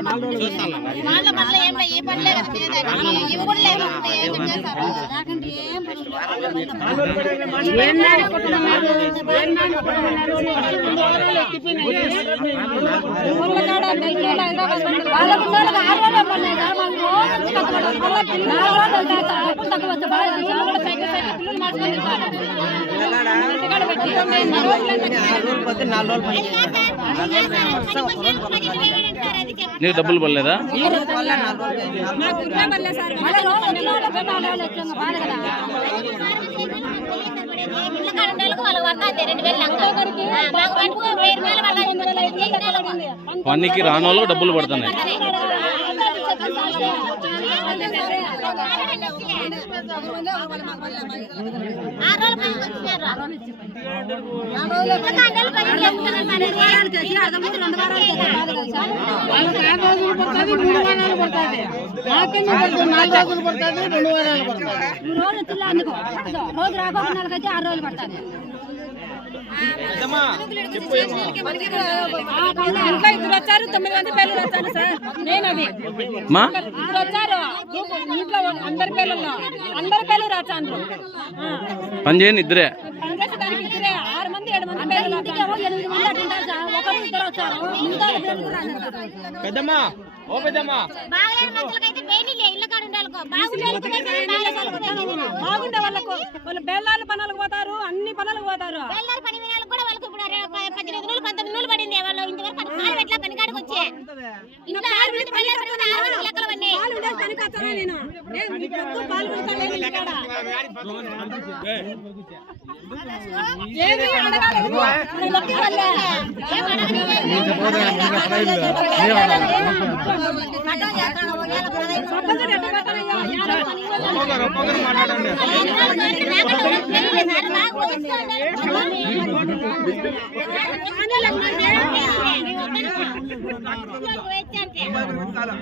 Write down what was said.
వాళ్ళ పనులు ఏం లేవు, పనులే కదా ఇవి కూడా లేవు ఏం చేస్తారు వాళ్ళకు ఉన్నోళ్ళకి ఆరు నాలుగు రోజులు అవుతాయి. నీకు డబ్బులు పడలేదా సార్. రోజు రెండు పనికి రాని డబ్బులు పడుతున్నాయి ఆ పడుతుంది మూడు వారాలు పడుతుంది. నాకేమో పడుతుంది? నాలుగు రోజులు పడుతుంది రెండు వారాలు పడుతుంది. రోజు వచ్చింది అందుకో. రోజు రాకపోతే నెలకైతే ఆరు రోజులు పడుతుంది. ఇంట్లో ఇద్దరు వచ్చారు తొమ్మిది మంది పిల్లలు వచ్చారు సార్. నేను అది మా? ఇద్దరు వచ్చారు. ఇంట్లో అందరి పిల్లలు అందరి పిల్లలు రాచాండ్రు. పని చేయని ఇద్దరే. పనిచేసే దానికి ఇద్దరే. ఆరు మంది ఏడు మంది పిల్లలు ఎనిమిది మంది అటు మిగతా పెద్దమ్మా ఓ పెద్దమ్మా. బాగలేని మనుషులకైతే బెయిల్ ఇళ్ళ కాడ ఉండాలకో బాగుండే వాళ్ళకు వాళ్ళు బెల్లాలు పనులకు పోతారు అన్ని పనులకు పోతారు. బయలుదేరి పని వినాలకు కూడా వాళ్ళకి ఇప్పుడు పద్దెనిమిది రోజులు పంతొమ్మిది రోజులు పడింది వాళ్ళు ఇంతవరకు పని కాడికి వచ్చే? ఇంట్లో ఆరు మంది బయలుదేరి పని ఆరు మంది లెక్కలు పడినాయి వచ్చాను నేను నేను మీ పొద్దు పాలు పెడతాను ఇంటికాడ ఏది అడగాలి నేను నొక్కి వాళ్ళే. ఏం అడగని పక్కన ఎట్ట పెడతానయ్యా? యాడ పని వాళ్ళు ఒక్కొక్కరు ఒక్కొక్కరు మాట్లాడండి బాగా